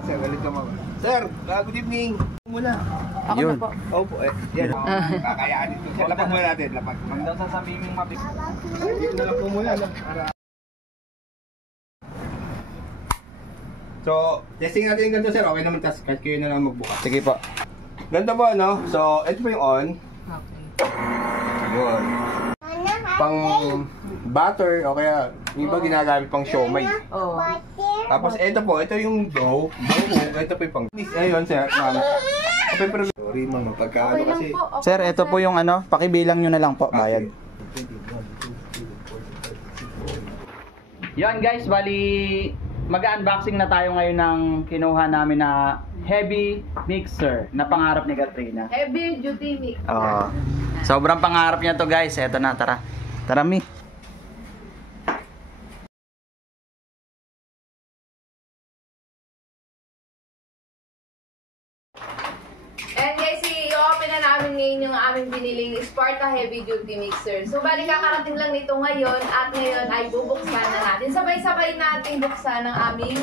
Sir, welcome mo. Sir, good evening. Muna. Ako Yun. na po. Opo, yan. Kakayaan dito. Sir, lapag muna natin. Lapag. Hanggang sa sabing mapit. Dito na lang po muna. So, testing natin yung ganito, sir. Okay naman, tas kahit kayo na lang magbukas. Sige po. Ganito po, no? So, ito po yung on. Okay. Yun. Pang butter, o kaya yung iba ginagamit pang siomay. Oh. Tapos ito po, ito yung dough. Ito po yung pang... Ayun, sir. Sorry, ma'am. Pagka ano kasi... Sir, ito po yung ano, pakibilang nyo na lang po, bayad. Yan guys, bali mag-unboxing na tayo ngayon ng kinuha namin na heavy mixer na pangarap ni Katrina. Heavy duty mix. Oo. Sobrang pangarap niya to guys. Eto na, tara. Tara mi. And guys, i-open na namin ngayon yung aming biniling Sparta Heavy Duty Mixer. So, bali kakarating lang nito ngayon at ngayon ay bubuksan na natin. Sabay-sabay natin buksan ang aming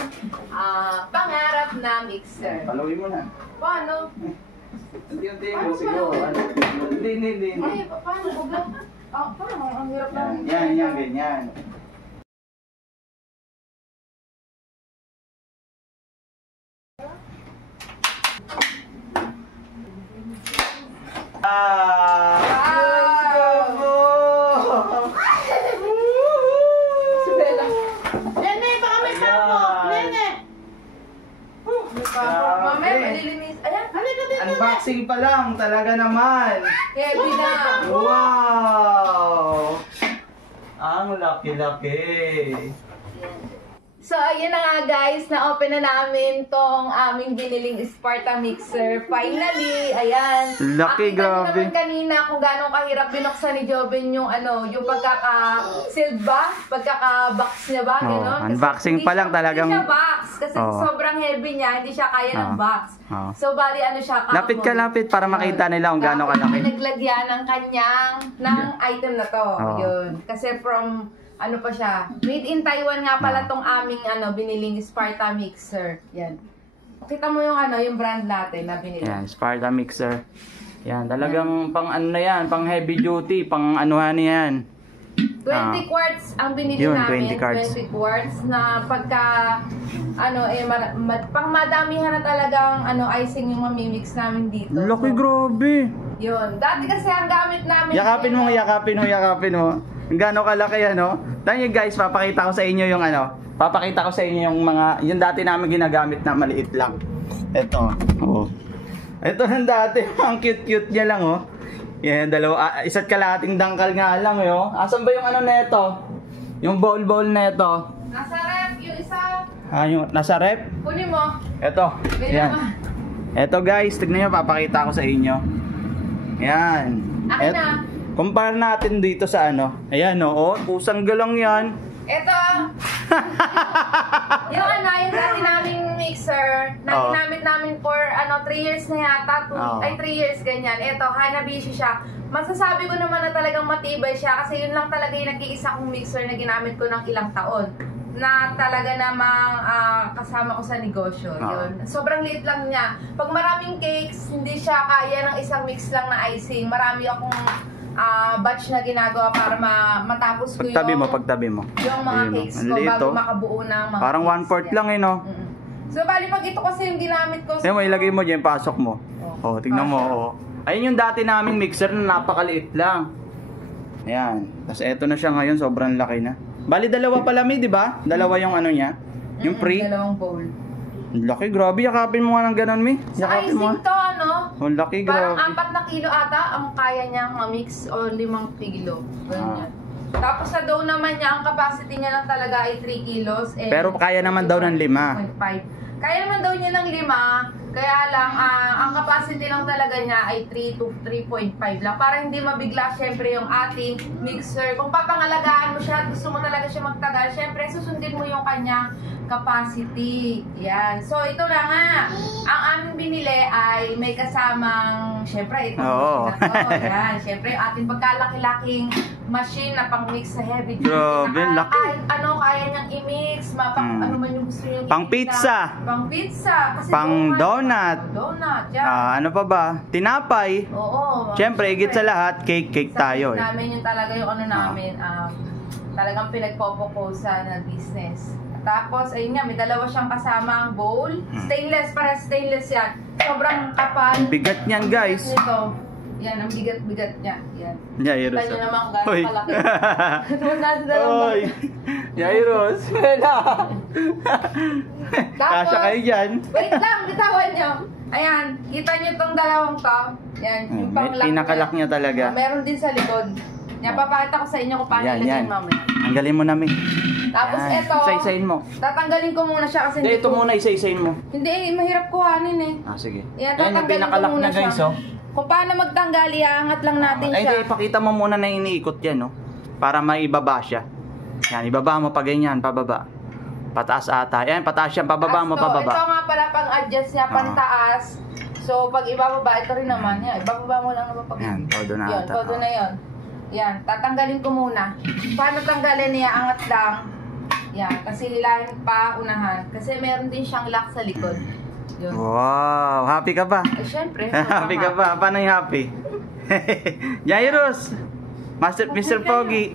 pangarap na mixer. Paluin mo na. Paano? Hindi mo siguro. Hindi. Ay, paano? Paano? Ang hirap lang. Yan, ganyan. Subela. Nene, baka may papo. Nene. May papo. Mami, malilinis. Ayan. Halika dito. Unboxing pa lang, talaga naman. Heavy na. Wow! Ang laki-laki. So, ayun na nga guys, na-open na namin tong aming biniling Sparta mixer. Finally, ayan. Laki, Nakita grabe. naman kanina kung gano'ng kahirap binuksan ni Joven yung yung pagkaka-sealed ba? Pagkaka-box niya ba? Oh, Ganon. Kasi unboxing hindi pa lang siya- talagang- Hindi siya box. Kasi Oh. sobrang heavy niya, hindi siya kaya ng Oh. box. Oh. So, bali ano siya? Lapit ka, lapit para makita nila kung gaano Tapos, kalaki. pinaglagyan ng kanyang, ng item na to. Oh. Yun. Kasi from, ano pa siya, made in Taiwan nga pala tong aming biniling Sparta mixer. Yan. Kita mo yung yung brand natin na binili. Yan, Sparta mixer. Yan, talagang pang ano na yan, pang heavy duty, pang anuhan yan. 20 quarts ang binili Yun, namin. 20 quarts. 20 quarts na pagka pang madamihan na talagang icing yung mamimix namin dito. Laki, grabe. Yun. Dati kasi ang gamit namin Yakapin mo. Gaano kalaki ano? Dahil guys, papakita ko sa inyo yung papakita ko sa inyo yung mga, yung dati namin ginagamit na maliit lang. Ito. Oh. Ito ng dati, ang cute-cute niya lang oh. Yan, isa't kalahating dangkal nga lang oh. Asan ba yung neto? Yung bowl neto. Nasa ref, yung isa. Yung nasa rep? Kunin mo. Ito. Ganyan Yan. ba? Ito guys, tignan nyo, papakita ko sa inyo. Yan. Akin na. Compare natin dito sa Ayan pusang galang yan. Ito. yung yung dati naming mixer, na ginamit namin for 3 years na yata, 3 years ganyan. Ito, Hanabishi siya. Masasabi ko naman na talagang matibay siya kasi yun lang talaga yung nag-iisa kong mixer na ginamit ko ng ilang taon. Na talaga namang kasama ko sa negosyo. Yun. Sobrang liit lang niya. Pag maraming cakes, hindi siya kaya ng isang mix lang na icing. Marami akong batch na ginagawa para matapos ko Pagtabi mo. yung mga cakes ko bago makabuo ng mga parang 1/4 lang no? So bali pag ito kasi yung ginamit ko Mo ilagay mo diyan, pasok mo. Tignan mo Ayun yung dati naming mixer na napakaliit lang. Ayan. Tapos eto na siya ngayon, sobrang laki na. Bali dalawa pala di ba? Dalawa yung niya. Yung pre. Dalawang bowl. Laki, grabe. Yakapin mo nga ng ganun, mi. Yakapin mo. Icing to, Laki, grabe. Parang 4 na kilo ata ang kaya niyang ma-mix o 5 kilo. Ganyan. Tapos sa dough naman niya, ang capacity niya lang talaga ay 3 kilos. Pero kaya naman daw ng 5. 5. Kaya naman daw niya ng 5, kaya lang ang capacity lang talaga niya ay 3 to 3.5 lang. Para hindi mabigla syempre yung ating mixer. Kung papangalagaan mo siya at gusto mo talaga siya magtagal, syempre susundin mo yung kanyang capacity. Yan. So, ito na nga. Ang aming binili ay may kasamang, syempre, itong Oo. machine na to. Yan. Syempre, yung ating pagkalaki-laking machine na pang-mix sa heavy duty. Grabe, laki. Kahit ano, kaya niyang i-mix. Ano man yung gusto niyong Pang pizza. Pang pizza. Kasi Pang donut. Donut. Yan. Ano pa ba? Tinapay. Oo. Siyempre, higit sa lahat, cake tayo eh. Namin yung talaga yung ano namin, talagang pinagpopokusan na business. Tapos, ayun nga, may dalawa siyang kasamang bowl. Stainless, para stainless yan. Sobrang kapal. Bigat niyan, guys. Ito. Yan, ang bigat-bigat niya. Yan. Jairus. Kita nyo naman kung gano'ng kalaki. Nasa Oy! Jairus! Wala! Tapos, Kasya kayo dyan. wait lang, bitawan nyo. Ayan, kita nyo tong dalawang to. Yan, yung May panglock pinakalak niya talaga. Meron din sa likod. Yan, papakita ko sa inyo kung paano Yan, ilagay yan. mamaya. Ang galing mo namin. Tapos Yan. ito, Isa-isain mo. tatanggalin ko muna siya kasi Hindi, ito ko- muna, isa-isain mo. Hindi, mahirap kuhanin eh. Sige. Yan, Ayan yung tatanggalin ko pinakalak muna na guys, siya. oh. Kung paano magtanggal, iangat lang natin Ay, siya. hindi, ipakita mo muna na iniikot yan, no? Para maibaba siya. Yan, ibaba mo pa ganyan, pababa. Pataas ata. Yan, pataas yan, pababa mo, Taas to. pababa. Ito nga pala pang-adjust niya, pantaas. So, pag ibababa, ito rin naman. Yan, ibababa mo lang naman pag... Yan, todo na Yan, ata. todo na yun. Yan, tatanggalin ko muna. Paano tanggalin niya? Angat lang. Yan, kasi hilahin pa, unahan. Kasi meron din siyang lock sa likod. Yun. Wow, happy ka ba? Eh, syempre. Happy ka ba? Paano yung happy? Jairus! Mr. Pogi!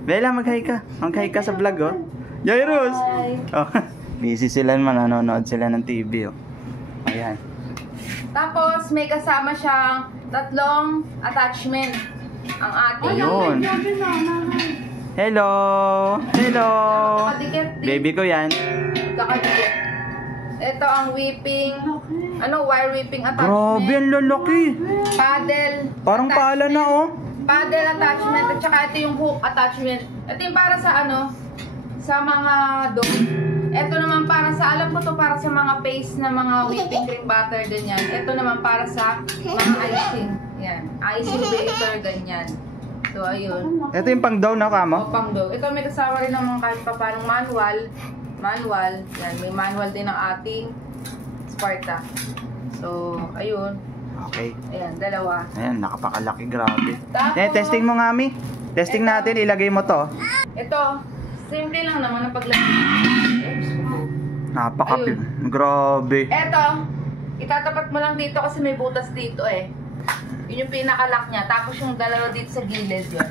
Bella, mag-hi ka. Mag-hi ka sa vlog, oh. Jairus! Hi. Oh, busy sila naman, nanonood sila ng TV, oh. Ayan. Tapos, may kasama siyang 3 attachment. Ang ating. Ayun. Hello! Hello! Kakadikit din. Baby ko yan. Kakadikit. Ito ang whipping. Wire whipping attachment. Grabe, ang lalaki. Paddle. Parang pala na, oh. Paddle attachment. At saka ito yung hook attachment. Ito yung para sa sa mga dough. Ito naman para sa, alam ko to para sa mga paste na mga whipping cream butter, ganyan. Ito naman para sa mga icing. Yan. Icing batter, ganyan. So, ayun. Ito yung pang down na O, kamo. pang dough. Ito may kasama rin naman kahit pa parang manual. Yan. May manual din ng ating Sparta. So, ayun. Okay. Ayan, dalawa. Ayan, nakapakalaki, grabe. Tapos- Testing mo nga, Mi. Testing Ito. natin, ilagay mo to. Ito, simple lang naman ang paglagay. Napakapil. Ayun. Grabe. Ito, itatapat mo lang dito kasi may butas dito eh. Yun yung pinakalock niya. Tapos yung dalawa dito sa gilid yun.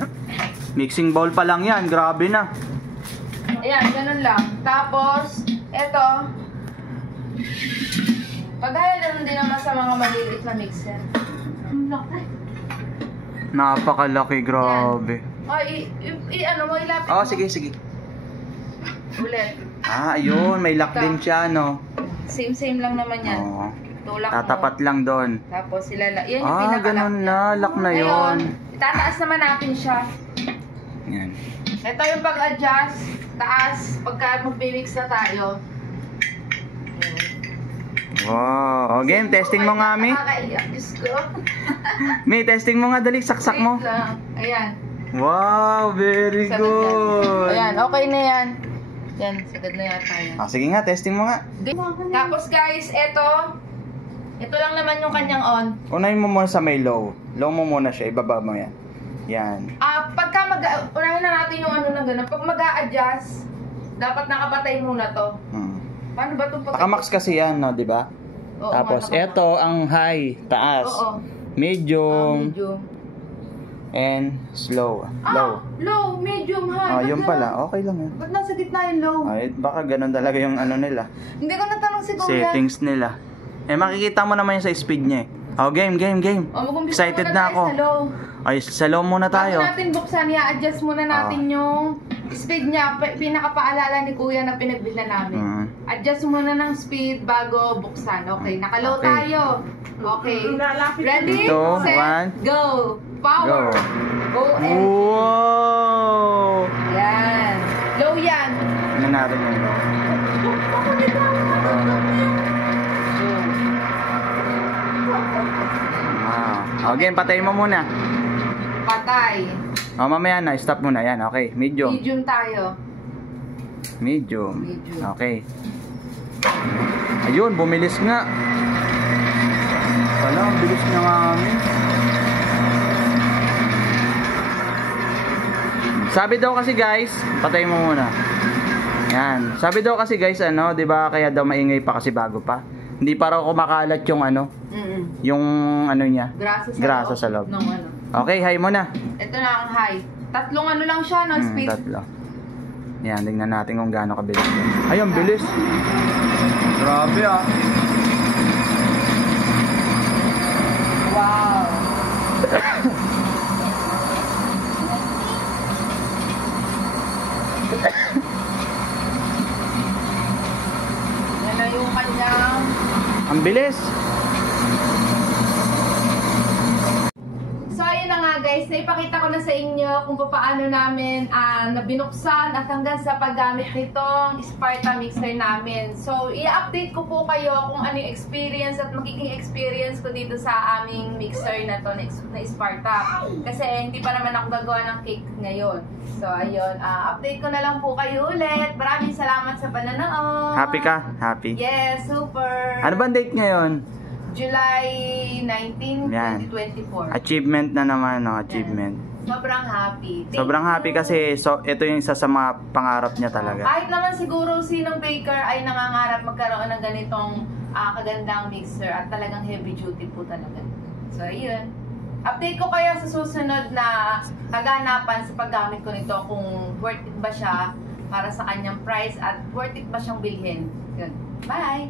Mixing bowl pa lang yan, grabe na. Ayan, ganun lang. Tapos, ito, pagaya lang din naman sa mga maliliit na mixer. Napakalaki, grabe. Ay, ano mo, ilapit Oh, mo. sige, sige. Ulit. Ah, ayun, may lock din siya, no? Same lang naman yan. Oo. Tulak Tatapat mo. lang doon. Tapos yan yung Ah, pinakalock ganun niya. na, lock na Ngayon, yon. itataas naman natin siya. Yan. Ito yung pag-adjust, taas, pagka mag-mix na tayo. Wow. O, game, testing mo nga, Mi. Nakakaiyak, Diyos ko. Mi, testing mo nga, dali, saksak mo. Wait lang. Ayan. Wow, very Sagad good. yan. Ayan, okay na yan. Yan, sagad na yata yan. Ah, sige nga, testing mo nga. Tapos guys, ito lang naman yung kanyang on. Unahin mo muna sa may low. Low mo muna siya, ibaba mo yan. Yan. Pagka unahin na natin yung ano na gano'n. Pag mag-a-adjust, dapat nakapatay muna to. Paano ba itong Nakamax kasi yan, no, di ba? Oo, Tapos, nga, eto ang high, taas. Oo. Medium, Medium. and slow. Low. Low, medium, high. Ah, yun pala. Okay lang yan. Ba't nasa gitna yung low? Ay, baka ganun talaga yung ano nila. Hindi ko natanong si Kuya. Settings nila. Eh, makikita mo naman yung sa speed niya eh. Oh, game. Mag-umpisa Excited muna na tayo ako. Sa low. Ay, sa low muna tayo. Bago natin buksan, i-adjust muna natin yung speed niya. Pinakapaalala ni Kuya na pinagbilhan namin. Adjust muna ng speed bago buksan. Okay, nakalow Okay. tayo. Okay. Ready, Ito, set, one. go. Power. Go and... Wow! Yan. Low yan. Ano natin yung low? Wow. Okay, patayin mo muna. Patay. Oh, mamaya na, stop muna. Yan, okay. Medium. Medium tayo. Medium. Medium. Okay. Ayun, bumilis nga. Wala, ang bilis niya nga kami. Sabi daw kasi guys, patay mo muna. Yan. Sabi daw kasi guys, ano, 'di ba, kaya daw maingay pa kasi bago pa. Hindi pa raw kumakalat yung ano, yung ano niya. Grasa sa loob. Nung ano. Okay, high mo na. Ito na ang high. Tatlong ano lang siya, no? Speed. Tatlo. Yan, tingnan natin kung gaano kabilis. Ay, ang bilis. Grabe ah. Wow. Yan na yung kanyang... Ang bilis. So, ayun na nga guys, naipakita ko na sa inyo kung paano namin nabinuksan at hanggang sa paggamit nitong Sparta mixer namin. So, i-update ko po kayo kung ano yung experience at magiging experience ko dito sa aming mixer na to na Sparta. Kasi hindi pa naman ako gagawa ng cake ngayon. So, ayun, update ko na lang po kayo ulit. Maraming salamat sa panonood. Happy ka? Happy. Yes, super. Ano ba date ngayon? July 19, Yan. 2024. Achievement na naman, no? Achievement. Sobrang happy. Thank Sobrang you. happy kasi ito yung isa sa mga pangarap niya talaga. Kahit naman siguro sinong baker ay nangangarap magkaroon ng ganitong kagandang mixer at talagang heavy duty po talaga. So, ayun. Update ko kayo sa susunod na kaganapan sa paggamit ko nito kung worth it ba siya para sa kanyang price at worth it ba siyang bilhin. Yun. Bye!